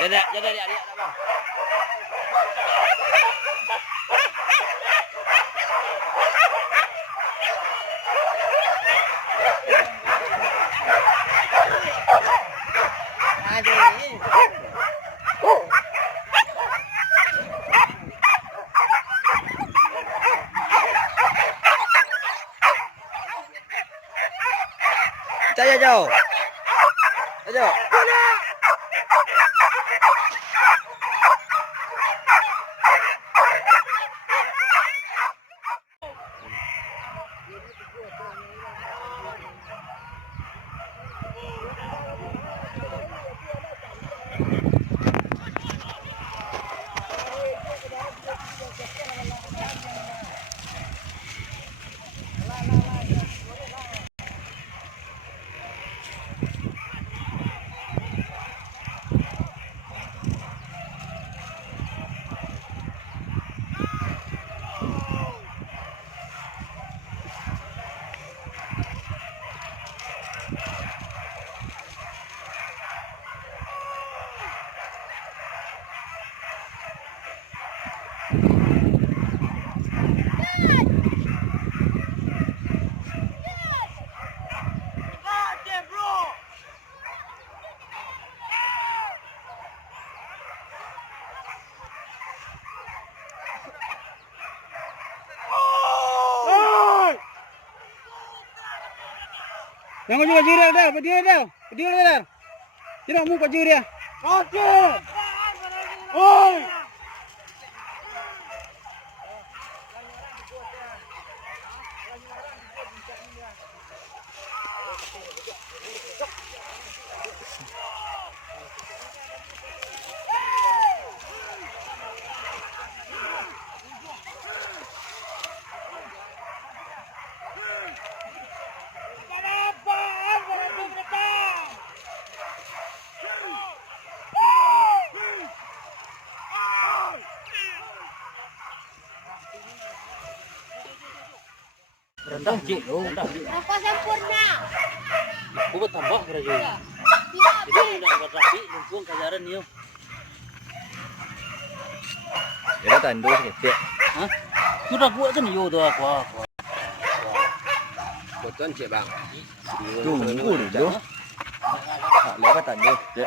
Dia bang. Jauh. Jangan juga juri dah, berdiri dah. Tidak muka juri dia. Okey. Oi. Rendah cik lo. Apa sempurna? Aku bertambah kerja. Jadi udah buat rapi, lumpung kajaran ni. Dia tandu sikit. Hah? Sudah buat tu ni yo tu aku. Betul cik bang. Tunggu dulu. Tak lewat tandu. Ya.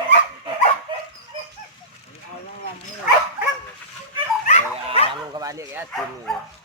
Namun kembali ke atas.